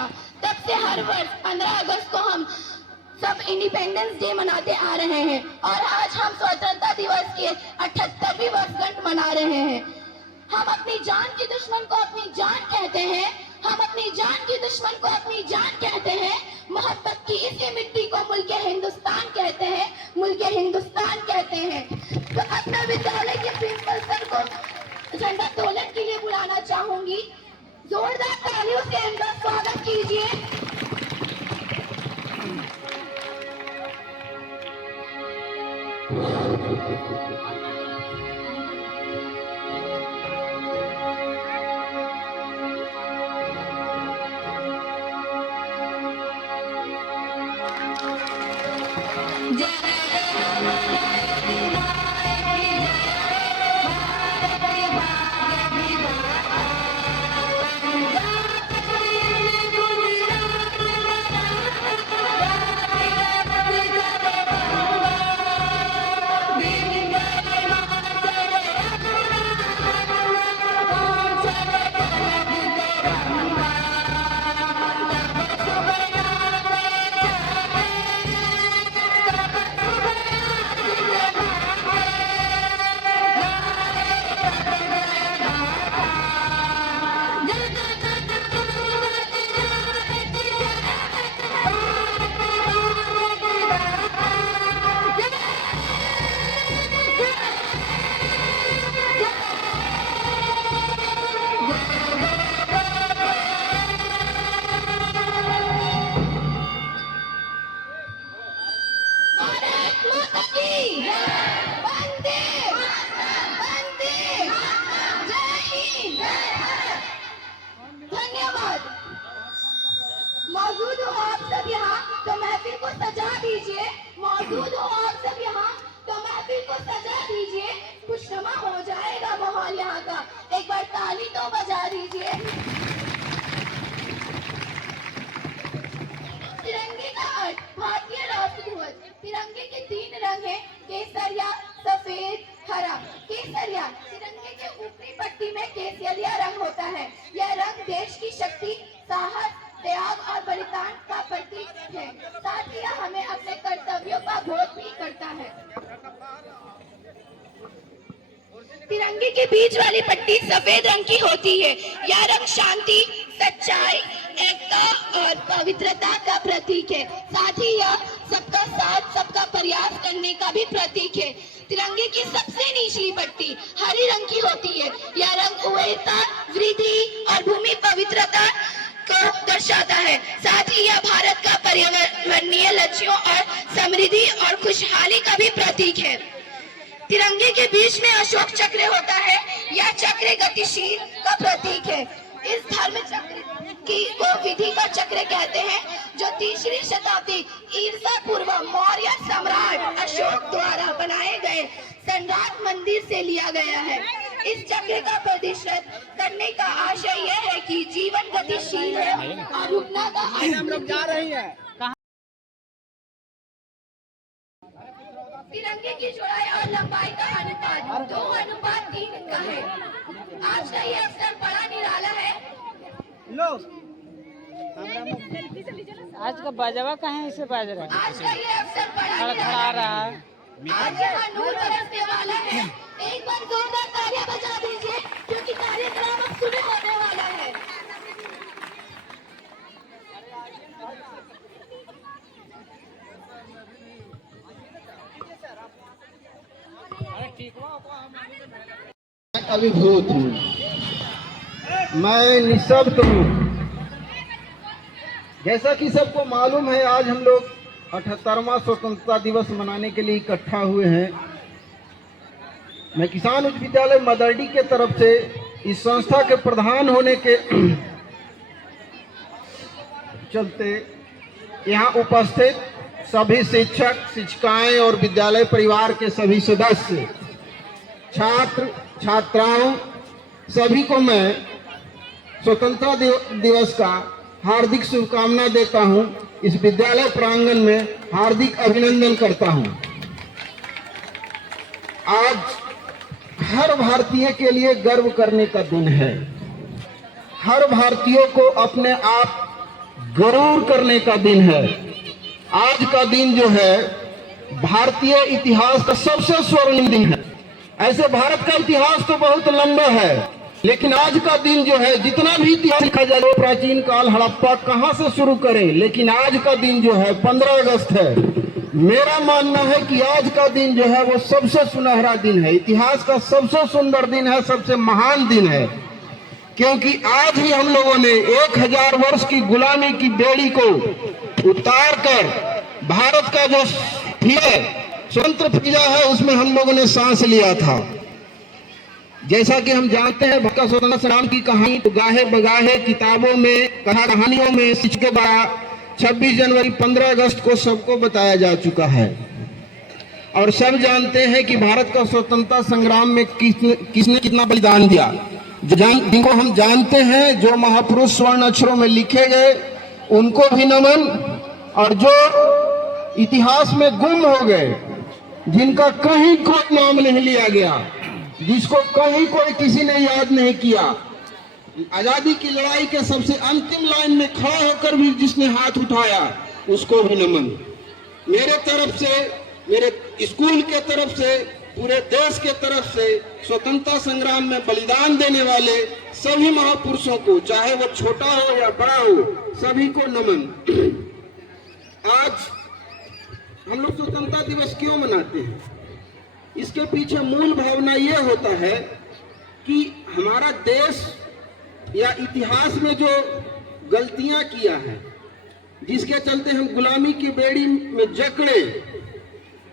था, तब से हर वर्ष 15 अगस्त को हम सब इंडिपेंडेंस डे मनाते आ रहे हैं और आज हम स्वतंत्रता दिवस के 78वीं वर्षगांठ मना रहे हैं। हम अपनी जान के दुश्मन को अपनी जान कहते हैं, हम अपनी जान के दुश्मन को अपनी जान कहते हैं। मोहब्बत की इसी मिट्टी को मुल्क हिंदुस्तान कहते हैं, मुल्क हिंदुस्तान कहते हैं। तो अपना विद्यालय के प्रिंसिपल सर को झंडा तोलन के लिए बुलाना चाहूंगी। जोरदार तालियों से इनका स्वागत कीजिए। मौजूद हो आप सब यहाँ तो महफिल को सजा दीजिए। मौजूद हो आप सब यहाँ तो महफिल को सजा दीजिए। खुशनुमा हो जाएगा माहौल यहाँ का, एक बार ताली तो बजा दीजिए। तिरंगे का अर्थ भारतीय राष्ट्र ध्वज। तिरंगे के 3 रंग हैं, केसरिया, सफेद, हरा। केसरिया तिरंगे के ऊपरी पट्टी में केसरिया रंग होता है। यह रंग देश की शक्ति, साहस, त्याग और बलिदान का प्रतीक है। साथ ही हमें अपने कर्तव्यों का बोध भी करता है। तिरंगे के बीच वाली पट्टी सफेद रंग की होती है। यह रंग शांति, सच्चाई, एकता और पवित्रता का प्रतीक है। साथ ही यह सबका साथ, सबका प्रयास करने का भी प्रतीक है। तिरंगे की सबसे निचली पट्टी हरी रंग की होती है। यह रंग उदारता, वृद्धि और भूमि पवित्रता को दर्शाता है। साथ ही यह भारत का पर्यावरणीय लक्ष्यों और समृद्धि और खुशहाली का भी प्रतीक है। तिरंगे के बीच में अशोक चक्र होता है। यह चक्र गतिशील का प्रतीक है। इस धर्म चक्र को विधि का चक्र कहते हैं, जो 3री शताब्दी ईसा पूर्व मौर्य सम्राट अशोक द्वारा बनाए गए सम्राट मंदिर से लिया गया है। इस चक्र का प्रदर्शन करने का आशय यह है कि जीवन गतिशील है और रुकना का हम लोग जा रहे हैं। तिरंगे की चौड़ाई और लंबाई का अनुपात 2:3 का है। आज का ये अवसर बड़ा निराला है। लो आज का बाजवा कहाँ इसे बाज रहा है? आज का ये अवसर बड़ा खड़खड़ा रहा है। आज यहाँ नूर बरसने वाला है। एक बार जोरदार तालियां बजा दीजिए, क्योंकि कार्यक्रम अब शुरू होने वाला है। मैं अभिभूत हूँ, मैं निःशब्द हूँ। जैसा कि सबको मालूम है, आज हम लोग 78वां स्वतंत्रता दिवस मनाने के लिए इकट्ठा हुए हैं। मैं किसान उच्च विद्यालय मदरडी के तरफ से इस संस्था के प्रधान होने के चलते यहाँ उपस्थित सभी शिक्षक, शिक्षिकाएं और विद्यालय परिवार के सभी सदस्य, छात्र छात्राओं सभी को मैं स्वतंत्रता दिवस का हार्दिक शुभकामना देता हूं। इस विद्यालय प्रांगण में हार्दिक अभिनंदन करता हूं। आज हर भारतीय के लिए गर्व करने का दिन है। हर भारतीयों को अपने आप गरूर करने का दिन है। आज का दिन जो है भारतीय इतिहास का सबसे स्वर्णिम दिन है। ऐसे भारत का इतिहास तो बहुत लंबा है, लेकिन आज का दिन जो है, जितना भी इतिहास लिखा जाए, प्राचीन काल हड़प्पा कहाँ से शुरू करें, लेकिन आज का दिन जो है 15 अगस्त है। मेरा मानना है कि आज का दिन जो है वो सबसे सुनहरा दिन है, इतिहास का सबसे सुंदर दिन है, सबसे महान दिन है, क्योंकि आज ही हम लोगों ने 1000 वर्ष की गुलामी की बेड़ी को उतार कर भारत का जो स्वतंत्र फिजा है उसमें हम लोगों ने सांस लिया था। जैसा कि हम जानते हैं, भारत का स्वतंत्रता संग्राम की कहानी तो गाहे बगाहे किताबों में, कहानियों में, के द्वारा 26 जनवरी 15 अगस्त को सबको बताया जा चुका है। और सब जानते हैं कि भारत का स्वतंत्रता संग्राम में किसने कितना बलिदान दिया। जिनको हम जानते हैं, जो महापुरुष स्वर्ण अक्षरों में लिखे गए, उनको भी नमन, और जो इतिहास में गुम हो गए, जिनका कहीं कोई नाम नहीं लिया गया, जिसको कहीं कोई किसी ने याद नहीं किया, आजादी की लड़ाई के सबसे अंतिम लाइन में खड़ा होकर भी जिसने हाथ उठाया, उसको भी नमन। मेरे तरफ से, मेरे स्कूल के तरफ से, पूरे देश के तरफ से स्वतंत्रता संग्राम में बलिदान देने वाले सभी महापुरुषों को, चाहे वो छोटा हो या बड़ा हो, सभी को नमन। आज हम लोग स्वतंत्रता दिवस क्यों मनाते हैं? इसके पीछे मूल भावना ये होता है कि हमारा देश या इतिहास में जो गलतियां किया है, जिसके चलते हम गुलामी की बेड़ी में जकड़े,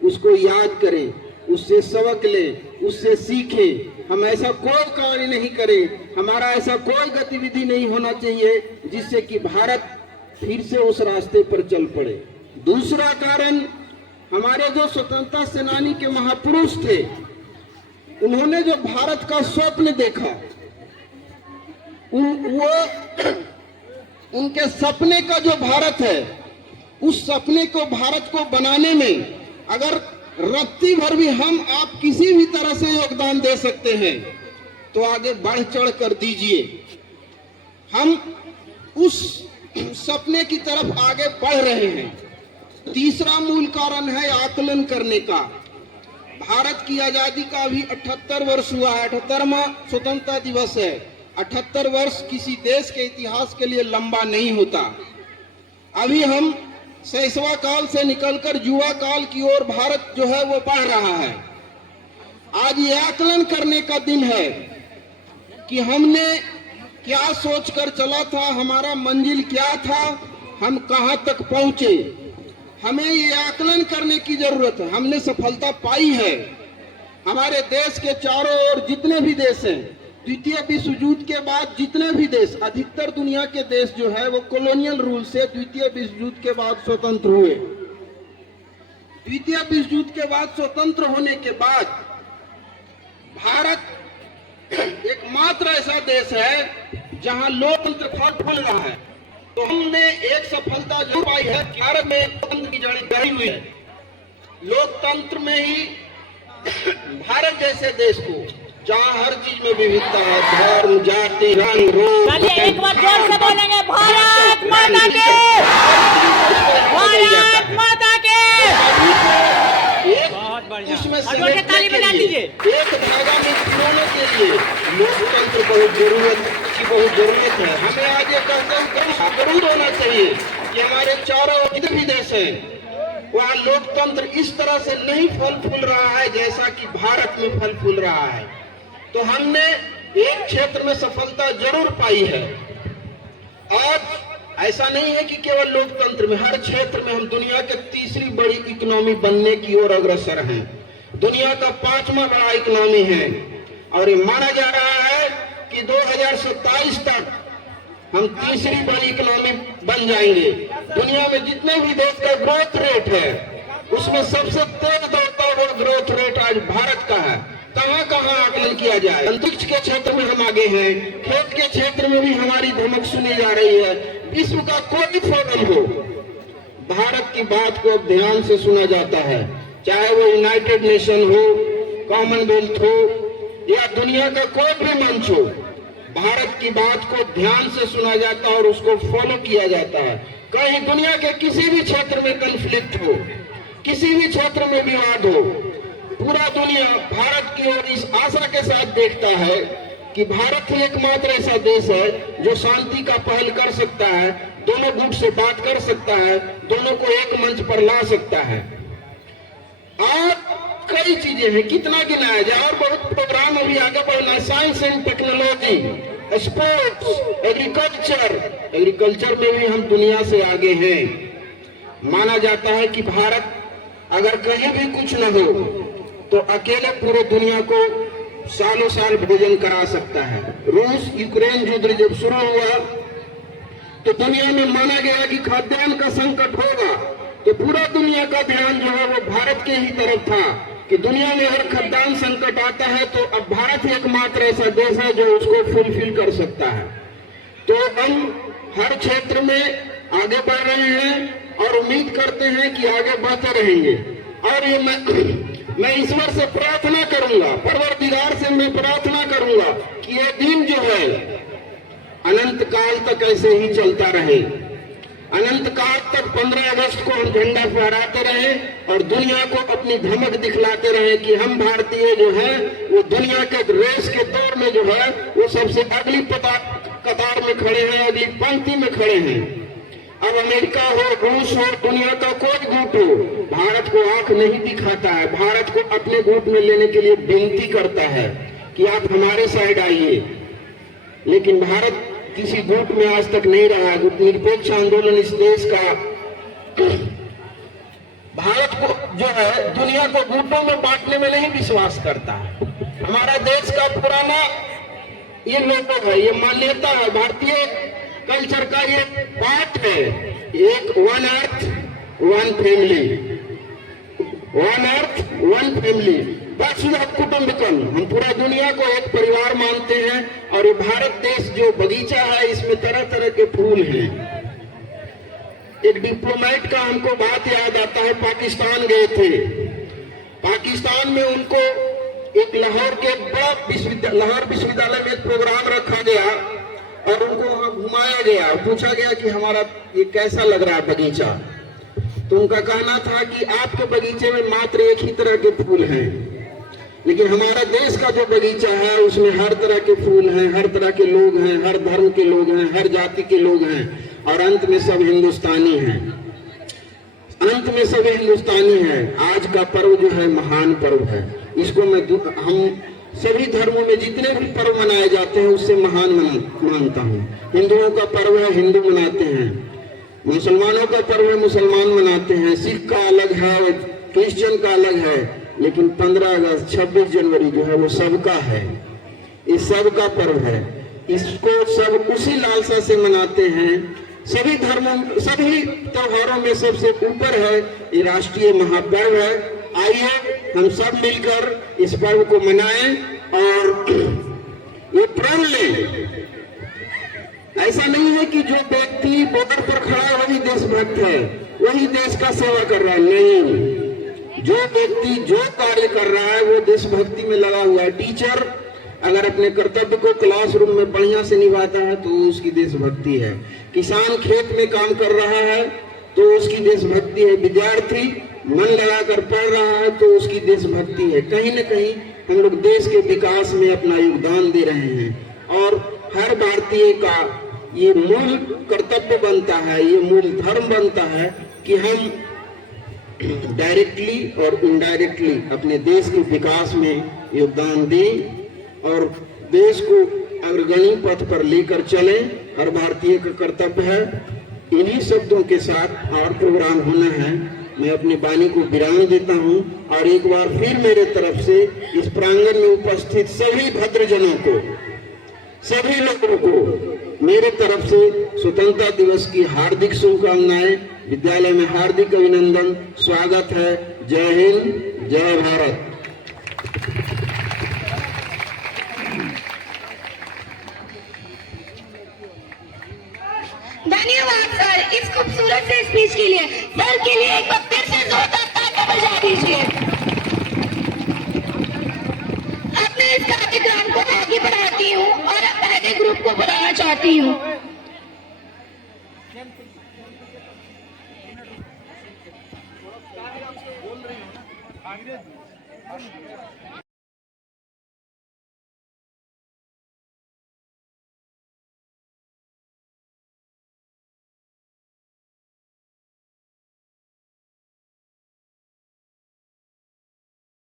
उसको याद करें, उससे सबक लें, उससे सीखें। हम ऐसा कोई कार्य नहीं करें, हमारा ऐसा कोई गतिविधि नहीं होना चाहिए जिससे कि भारत फिर से उस रास्ते पर चल पड़े। दूसरा कारण, हमारे जो स्वतंत्रता सेनानी के महापुरुष थे, उन्होंने जो भारत का स्वप्न देखा, उनके सपने का जो भारत है, उस सपने को, भारत को बनाने में अगर रत्ती भर भी हम आप किसी भी तरह से योगदान दे सकते हैं तो आगे बढ़ चढ़ कर दीजिए। हम उस सपने की तरफ आगे बढ़ रहे हैं। तीसरा मूल कारण है आकलन करने का। भारत की आजादी का अभी 78 वर्ष हुआ है, 78वां स्वतंत्रता दिवस है। 78 वर्ष किसी देश के इतिहास के लिए लंबा नहीं होता। अभी हम शैशवा काल से निकलकर युवा काल की ओर भारत जो है वो बढ़ रहा है। आज ये आकलन करने का दिन है कि हमने क्या सोचकर चला था, हमारा मंजिल क्या था, हम कहां तक पहुंचे। हमें ये आकलन करने की जरूरत है। हमने सफलता पाई है। हमारे देश के चारों ओर जितने भी देश हैं, द्वितीय विश्व युद्ध के बाद जितने भी देश, अधिकतर दुनिया के देश जो है वो कॉलोनियल रूल से द्वितीय विश्व युद्ध के बाद स्वतंत्र हुए। द्वितीय विश्व युद्ध के बाद स्वतंत्र होने के बाद भारत एकमात्र ऐसा देश है जहां लोकतंत्र फल फूल रहा है। तो हमने एक सफलता जो पाई है, भारत में लोकतंत्र की जड़ गड़ी हुई है। लोकतंत्र में ही भारत जैसे देश को, जहाँ हर चीज में विविधता है, धर्म, जाति, रंग, रूप, एक बार जोर से बोलेंगे, भारत माता की, भारत माता की। उसमें ताली बजा दीजिए। एक धागा में पिरोने के लिए लोकतंत्र बहुत जरूरत है। हमें आज ये जरूर होना चाहिए कि हमारे चारों जितने भी देश हैं वहाँ लोकतंत्र इस तरह से नहीं फल फूल रहा है जैसा कि भारत में फल फूल रहा है। तो हमने एक क्षेत्र में सफलता जरूर पाई है। आज ऐसा नहीं है कि केवल लोकतंत्र में, हर क्षेत्र में हम दुनिया के तीसरी बड़ी इकोनॉमी बनने की ओर अग्रसर हैं। दुनिया का 5वां बड़ा इकोनॉमी है और ये माना जा रहा है कि 2027 तक हम तीसरी बड़ी इकोनॉमी बन जाएंगे। दुनिया में जितने भी देश का ग्रोथ रेट है उसमें सबसे तेज दौड़ता हुआ ग्रोथ रेट आज भारत का है। कहाँ कहाँ आकलन किया जाए। अंतरिक्ष के क्षेत्र में हम आगे हैं, खेत के क्षेत्र में भी हमारी धमक सुनी जा रही है। विश्व का कोई फोरम हो, भारत की बात को अब ध्यान से सुना जाता है, चाहे वो यूनाइटेड नेशन हो, कॉमनवेल्थ हो या दुनिया का कोई भी मंच हो। भारत की बात को ध्यान से सुना जाता है और उसको फॉलो किया जाता है। कहीं दुनिया के किसी भी क्षेत्र में कन्फ्लिक्ट हो, किसी भी क्षेत्र में विवाद हो, पूरा दुनिया भारत की ओर इस आशा के साथ देखता है कि भारत ही एकमात्र ऐसा देश है जो शांति का पहल कर सकता है, दोनों गुट से बात कर सकता है, दोनों को एक मंच पर ला सकता है। और कई चीजें हैं, कितना गिनाया जाए, और बहुत प्रोग्राम अभी आगे बढ़ना है। Science and technology, sports, agriculture में भी हम दुनिया से आगे हैं। माना जाता है कि भारत अगर कहीं भी कुछ न हो तो अकेले पूरे दुनिया को सालों साल भोजन करा सकता है। रूस यूक्रेन युद्ध जब शुरू हुआ तो दुनिया में माना गया कि खाद्यान्न का संकट होगा, तो पूरा दुनिया का ध्यान जो है वो भारत के ही तरफ था कि दुनिया में अगर खाद्यान्न संकट आता है तो अब भारत ही एकमात्र ऐसा देश है जो उसको फुलफिल कर सकता है। तो हम हर क्षेत्र में आगे बढ़ रहे हैं और उम्मीद करते हैं कि आगे बढ़ते रहेंगे। और ये मैं ईश्वर से प्रार्थना करूंगा, परवरदिगार से मैं प्रार्थना करूंगा कि ये दिन जो है अनंत काल तक ऐसे ही चलता रहे। अनंत काल तक 15 अगस्त को हम झंडा फहराते रहे और दुनिया को अपनी धमक दिखलाते रहे कि हम भारतीय जो है वो दुनिया के रेस के दौर में जो है वो सबसे अगली कतार में खड़े हैं, अगली पंक्ति में खड़े हैं। अब अमेरिका हो, रूस हो, दुनिया का कोई गुट हो, भारत को आंख नहीं दिखाता है, भारत को अपने गुट में लेने के लिए विनती करता है कि आप हमारे साइड आइए। लेकिन भारत किसी गुट में आज तक नहीं रहा है। गुट निरपेक्ष आंदोलन इस देश का भारत को जो है दुनिया को गुटों में बांटने में नहीं विश्वास करता है। हमारा देश का पुराना ये लोगो है, ये मान्यता है, भारतीय कल्चर का ये पार्ट है। एक one earth one family, one earth one family, बस कुटुंबकम। हम पूरा दुनिया को एक परिवार मानते हैं। और ये भारत देश जो बगीचा है इसमें तरह तरह के फूल हैं। एक डिप्लोमेट का हमको बात याद आता है, पाकिस्तान गए थे। पाकिस्तान में उनको एक लाहौर के बड़ा लाहौर विश्वविद्यालय में एक प्रोग्राम रखा गया और उनको वहां घुमाया गया, पूछा गया कि हमारा ये कैसा लग रहा है बगीचा। तो उनका कहना था कि आपके बगीचे में मात्र एक ही तरह के फूल हैं, लेकिन हमारा देश का जो बगीचा है उसमें हर तरह के फूल हैं, हर तरह के लोग हैं, हर धर्म के लोग हैं, हर जाति के लोग हैं और अंत में सब हिंदुस्तानी हैं। अंत में सब हिंदुस्तानी हैं। आज का पर्व जो है महान पर्व है। इसको हम सभी धर्मों में जितने भी पर्व मनाए जाते हैं उससे महान मानता हूँ। हिंदुओं का पर्व है, हिंदू मनाते हैं। मुसलमानों का पर्व है, मुसलमान मनाते हैं। सिख का अलग है, क्रिश्चियन का अलग है, लेकिन 15 अगस्त 26 जनवरी जो है वो सबका है। इस सबका पर्व है। इसको सब उसी लालसा से मनाते हैं। सभी धर्मों, सभी त्योहारों में सबसे ऊपर है ये राष्ट्रीय महापर्व है। आइए हम सब मिलकर इस पर्व को मनाएं और ये प्रण लें। ऐसा नहीं है कि जो व्यक्ति बॉर्डर पर खड़ा है वही देशभक्त है, वही देश का सेवा कर रहा है। नहीं, जो व्यक्ति जो कार्य कर रहा है वो देशभक्ति में लगा हुआ है। टीचर अगर अपने कर्तव्य को क्लासरूम में बढ़िया से निभाता है तो उसकी देशभक्ति है। किसान खेत में काम कर रहा है तो उसकी देशभक्ति है। विद्यार्थी मन लगाकर पढ़ रहा है तो उसकी देशभक्ति है। कहीं न कहीं हम लोग देश के विकास में अपना योगदान दे रहे हैं और हर भारतीय का ये मूल कर्तव्य बनता है, ये मूल धर्म बनता है कि हम डायरेक्टली और इनडायरेक्टली अपने देश के विकास में योगदान दें और देश को अग्रगणी पथ पर लेकर चलें। हर भारतीय का कर्तव्य है। इन्हीं शब्दों के साथ और प्रोग्राम होना है। मैं अपनी वाणी को विराम देता हूं और एक बार फिर मेरे तरफ से इस प्रांगण में उपस्थित सभी भद्रजनों को, सभी लोगों को मेरे तरफ से स्वतंत्रता दिवस की हार्दिक शुभकामनाएं। विद्यालय में हार्दिक अभिनंदन, स्वागत है। जय हिंद, जय भारत। धन्यवाद सर इस खूबसूरत से स्पीच के लिए। सर के लिए एक बार फिर से जोरदार तालियां बजा दीजिए। अपने इस कार्यक्रम को आगे बढ़ाती हूँ और पहले ग्रुप को बुलाना चाहती हूँ।